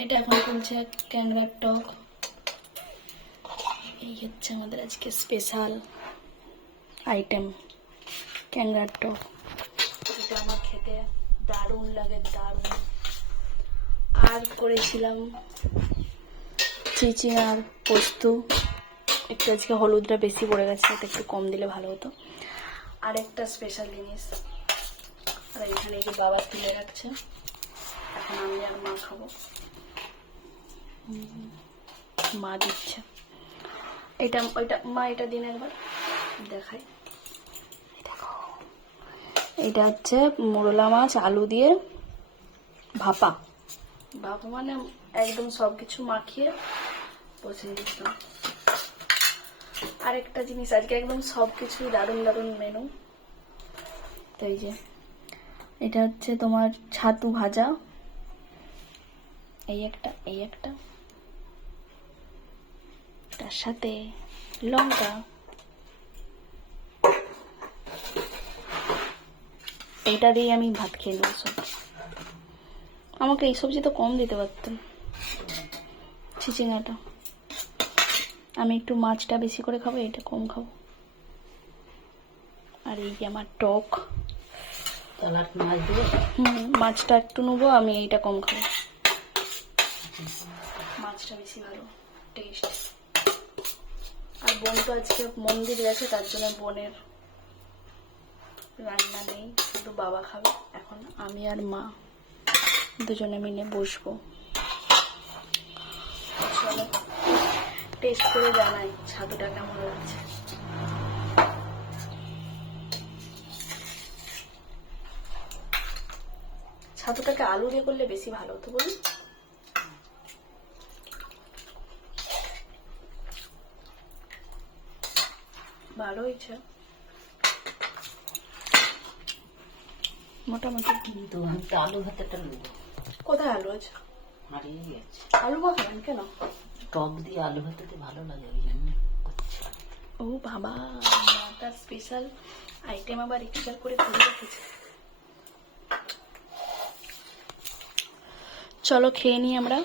এটা এখন চলছে ক্যাংরার টক। এই হচ্ছে আমাদের আজকে স্পেশাল আইটেম, ক্যাংরার টক। এটা আমার খেতে দারুণ লাগে, দারুণ। আর করেছিলাম চিচিঙার পোস্ত। একটু আজকে হলুদটা বেশি পড়ে গেছে, এটা একটু কম দিলে ভালো হতো। আর একটা স্পেশাল জিনিস, আর এখানে যে বাবা তুলে রাখছে, এখন আমি আর মা খাবো। মা দিচ্ছে এটা, ওইটা মা এটা দিন একবার দেখাই। দেখো, এটা হচ্ছে মোরলা মাছ আলু দিয়ে ভাপা। ভাপা মানে একদম সব কিছু মাখিয়ে বসিয়ে দিতাম। আরেকটা জিনিস, আজকে একদম সব কিছু দারুণ দারুণ মেনু। তো এই যে এটা হচ্ছে তোমার ছাতু ভাজা, এই একটা, এই একটা, তার সাথে লঙ্কা। এইটা দিয়ে আমি ভাত খেয়ে নেব সব। আমাকে এই সবজি তো কম দিতে পারতেন, চিচিঙাটা। আমি একটু মাছটা বেশি করে খাবো, এটা কম খাবো। আর এই যে আমার টক, মাছটা একটু নেবো, আমি এইটা কম খাবো। মাছটা বেশি ভালো টেস্ট। আর বোন তো আজকে মন্দির গেছে, তার জন্য বোনের রান্না নেই, শুধু বাবা খাবে। এখন আমি আর মা দুজনে মিলে বসবো। চলো টেস্ট করে জানাই ছাতুটা কেমন লাগছে। ছাতুটাকে আলু দিয়ে করলে বেশি ভালো হতো বলুন। ভালো হয়েছে মোটামুটি। কিন্তু আমি তো আলু ভাতেটা নেবো। কোথায় আলু আছে? হারিয়ে গেছে। আলু মাখাবেন কেন? টক দিয়ে আলু ভাতেতে ভালো লাগে, ওই জন্য করছি। ও বাবা, তার স্পেশাল আইটেম আবার এক্সট্রা করে করে রেখেছে। চলো খেয়ে নিই আমরা।